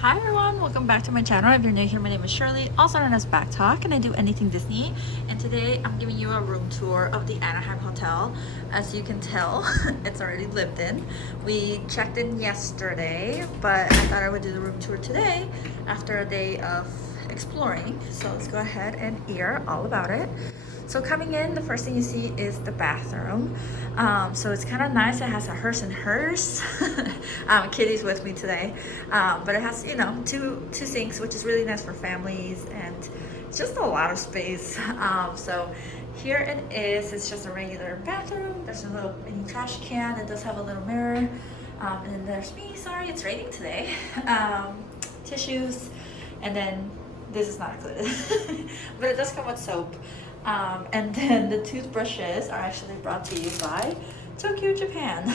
Hi everyone, welcome back to my channel. If you're new here, my name is Shirley, also known as Backtalk, and I do anything Disney. And today I'm giving you a room tour of the Anaheim hotel. As you can tell, it's already lived in. We checked in yesterday, but I thought I would do the room tour today after a day of exploring. So let's go ahead and hear all about it. So coming in, the first thing you see is the bathroom. So it's kind of nice. It has a hers and hers. Kitty's with me today, but it has, you know, two sinks, which is really nice for families, and it's just a lot of space. So here it is. It's just a regular bathroom. There's a little mini trash can. It does have a little mirror, and then there's me. Sorry, it's raining today. Tissues, and then this is not included, but it does come with soap. And then the toothbrushes are actually brought to you by Tokyo, Japan.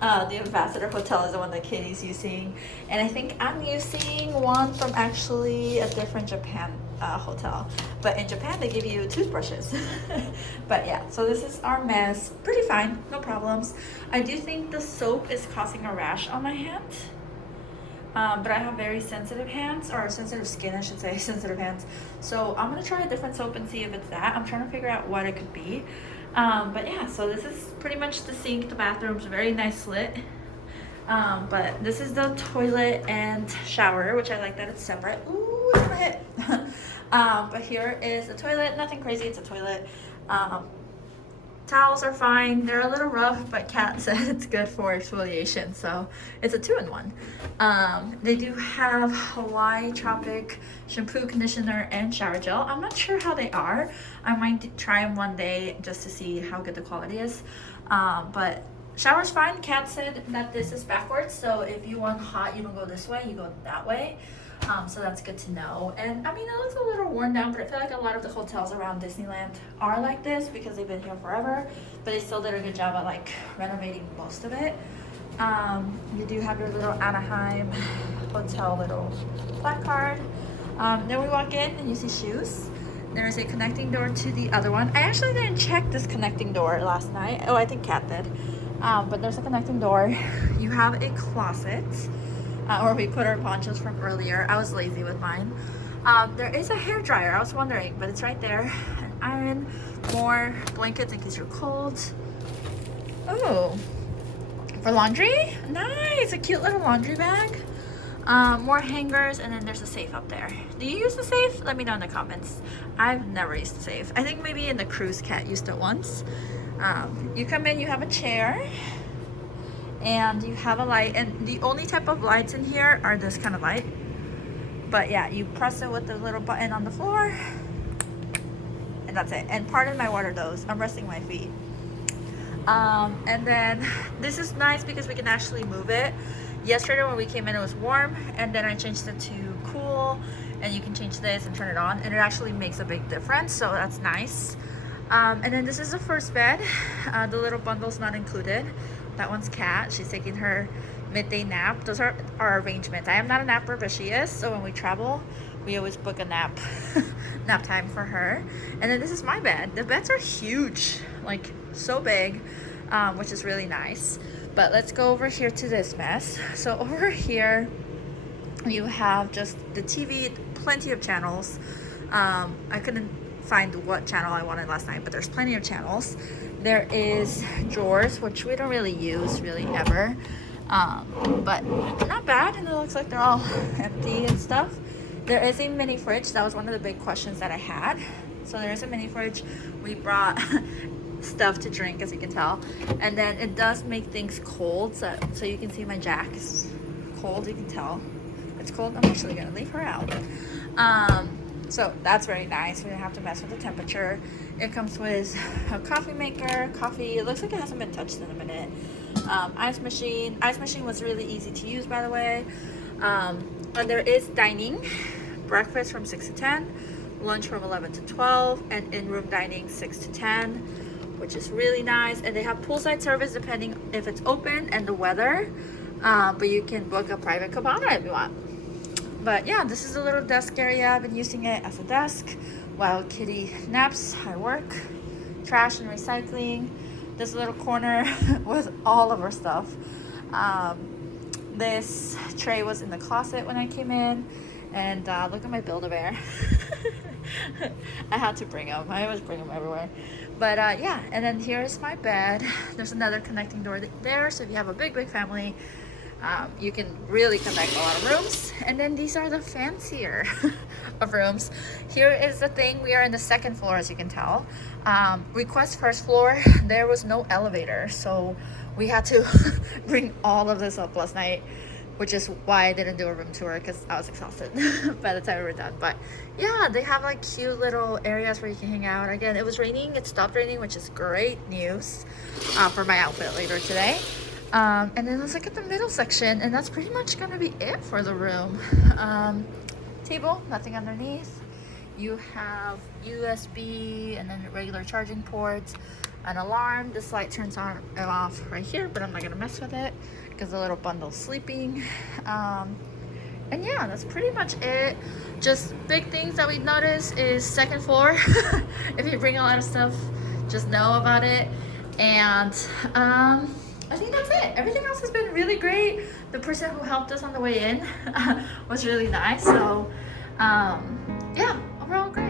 The Ambassador Hotel is the one that Kitty's using, and I think I'm using one from actually a different Japan hotel. But in Japan they give you toothbrushes. But yeah, so this is our mess. Pretty fine, no problems. I do think the soap is causing a rash on my hand. But I have very sensitive hands, or sensitive skin, I should say, sensitive hands. So I'm gonna try a different soap and see if it's that. I'm trying to figure out what it could be. But yeah, so this is pretty much the sink. The bathroom's very nice lit. But this is the toilet and shower, which I like that it's separate. Ooh, it's gonna hit. But here is the toilet. Nothing crazy, it's a toilet. Towels are fine. They're a little rough, but Kat said it's good for exfoliation, so it's a 2-in-1. They do have Hawaii Tropic shampoo, conditioner, and shower gel. I'm not sure how they are. I might try them one day just to see how good the quality is. But shower's fine. Kat said that this is backwards, so if you want hot, you don't go this way, you go that way. So that's good to know. And I mean, it looks a little worn down, but I feel like a lot of the hotels around Disneyland are like this because they've been here forever, but they still did a good job at like renovating most of it. You do have your little Anaheim hotel little placard. Then we walk in and you see shoes. There is a connecting door to the other one. I actually didn't check this connecting door last night. Oh, I think Kat did. But there's a connecting door. You have a closet. Where we put our ponchos from earlier. I was lazy with mine. There is a hair dryer. I was wondering, but it's right there. An iron, more blankets in case you're cold. Oh, for laundry? Nice, a cute little laundry bag. More hangers, and then there's a safe up there. Do you use the safe? Let me know in the comments. I've never used the safe. I think maybe in the cruise Cat used it once. You come in, you have a chair. And you have a light, and the only type of lights in here are this kind of light. But yeah, you press it with the little button on the floor, and that's it. And pardon my water dose, I'm resting my feet. And then this is nice because we can actually move it. Yesterday when we came in, it was warm, and then I changed it to cool, and you can change this and turn it on, and it actually makes a big difference, so that's nice. And then this is the first bed. The little bundle's not included. That one's Kat. She's taking her midday nap. Those are our arrangements. I am not a napper, but she is. So when we travel, we always book a nap time for her. And then this is my bed. The beds are huge, like so big, which is really nice. But let's go over here to this mess. So over here, you have just the TV, plenty of channels. I couldn't find what channel I wanted last night, but there's plenty of channels. There is drawers, which we don't really use really ever, but not bad, and it looks like they're all empty and stuff. There is a mini fridge. That was one of the big questions that I had. So there is a mini fridge. We brought stuff to drink, as you can tell, and then it does make things cold, so you can see my Jack is cold. You can tell it's cold. I'm actually gonna leave her out. So that's very nice. We don't have to mess with the temperature. It comes with a coffee maker, coffee. It looks like it hasn't been touched in a minute. Ice machine. Ice machine was really easy to use, by the way. And there is dining, breakfast from 6 to 10, lunch from 11 to 12, and in-room dining 6 to 10, which is really nice. And they have poolside service depending if it's open and the weather. But you can book a private cabana if you want. But yeah, this is a little desk area. I've been using it as a desk while Kitty naps. I work. Trash and recycling. This little corner with all of our stuff. This tray was in the closet when I came in, and look at my Build-A-Bear. I had to bring him. I always bring him everywhere. But yeah, and then here's my bed. There's another connecting door there, so if you have a big family, you can really connect a lot of rooms. And then these are the fancier of rooms. Here is the thing, we are in the second floor, as you can tell. Request first floor, there was no elevator, so we had to bring all of this up last night, which is why I didn't do a room tour, because I was exhausted by the time we were done. But yeah, they have like cute little areas where you can hang out. Again, it was raining, it stopped raining, which is great news for my outfit later today. And then let's look at the middle section, and that's pretty much gonna be it for the room. Table, nothing underneath. You have USB and then regular charging ports, an alarm. This light turns on and off right here, but I'm not gonna mess with it because the little bundle's sleeping. And yeah, that's pretty much it. Just big things that we noticed is second floor. If you bring a lot of stuff, just know about it. And I think that's it. Everything else has been really great. The person who helped us on the way in was really nice. So yeah, overall great.